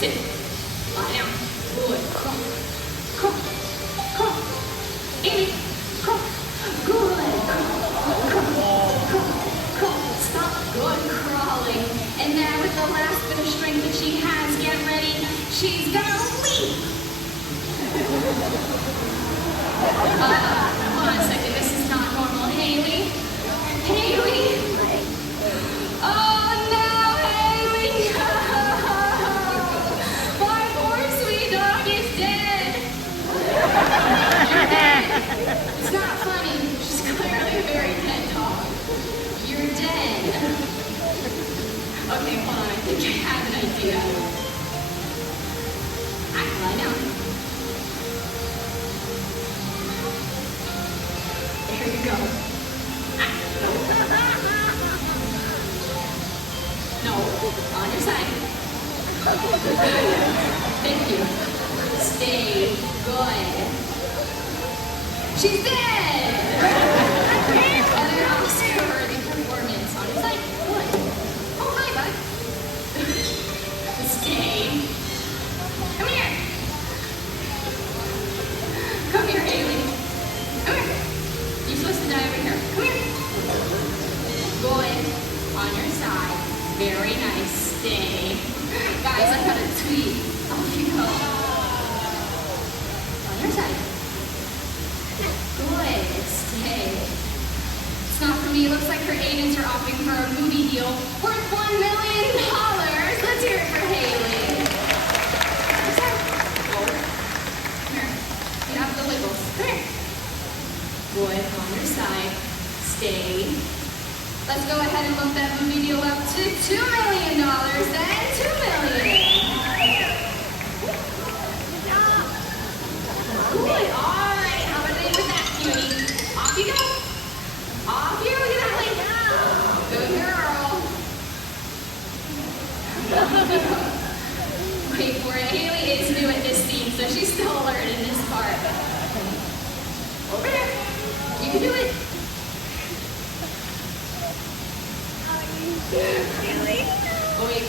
Sit. Lie down. Good. Come on. Come on. Come on. Amy. Come on. Good. Come on. Come on. Come on. Come on. Stop. Good crawling. And now with the last bit of strength that she has, get ready. She's gonna leap. Hold on a second. This is not normal. Haley. Haley. Oh no, Haley. My poor sweet dog is dead. You're dead. It's not funny. She's clearly a very dead dog. You're dead. Okay, hold on. I think I have an idea. Lie down. There you go. No, on your side. Thank you. Stay good. She's dead! Other Oscar-worthy performance. On your side. Good. Oh, hi, bud. Stay. Come here. Come here, Haley. Come here. You're supposed to die over here. Come here. Good. On your side. Very nice. Stay. Guys, I got a tweet. Off you go. On your side. Good. Stay. It's not for me. Looks like her agents are offering her a movie deal worth $1 million. Let's hear it for Haley. Come here. You have the wiggles. Come here. Good. On your side. Stay. Let's go ahead and bump that movie deal up to $2 million, then $2 million. Good, all right, how about it with that, cutie? Off you go. Off you, look at that lady. Good girl. Wait for it, Haley is new at this scene, so she's still learning this part. Over there, you can do it. Really? Wait